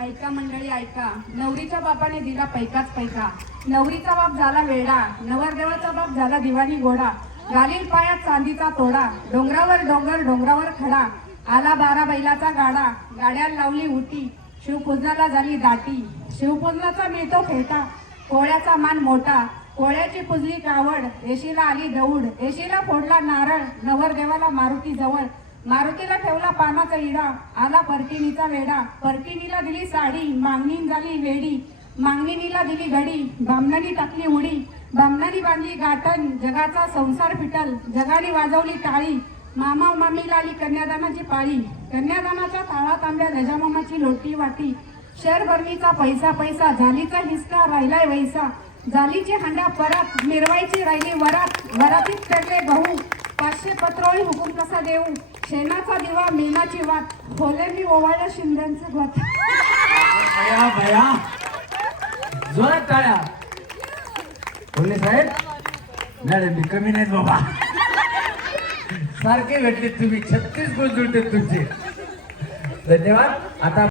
ऐका मंडळी ऐका, नवरीच्या बापाने दिला पैकाच पैका. नवरीचा बाप झाला वेडा, नवरदेवाचा बाप झाला दिवाणी घोडा. घालील पायात चांदीचा तोडा, डोंगरावर डोंगर डोंगरावर खडा. आला 12 बैलाचा गाडा, गाड्याला लावली उटी. शिवपूजनाला झाली दाटी, शिवपूजनाचा मिळतो फेटा. कोळ्याचा मान मोठा, कोळ्याची पुजली कावड. येशीला आली दौड, येशीला फोडला नारळ. नवरदेवाला मारुती जवळ, मारुतीला ठेवला पानाचा इडा. आला परकिणीचा वेडा, परकिणीला दिली साडी. मागणी झाली वेडी, मागणीला दिली घडी. बामणानी टाकली उडी, बामणानी बांधली गाठण. जगाचा संसार फिटल, जगाने वाजवली टाळी. मामा मामीला आली कन्यादानाची पाळी. कन्यादानाच्या ताळात आंब्या गजामामाची लोटी वाटी. शर भरणीचा पैसा पैसा, झालीचा हिसका राहिलाय वैसा. झालीची हांडा परत, मिरवायची राहिली वरात. वरातीत पेरले गहू, 500 पत्रोळी हुकूम कसा देऊ. शेणाचा दिवा मेनाची वाट, खोले मी ओवाळलं शिंद्यांचं घट. भया भया जोरात टाळ्या. बोलले साहेब, मॅडम मी कमी नाहीत बाबा, सारखे भेटले तुम्ही. 36 गुण जुळते तुमचे. धन्यवाद. आता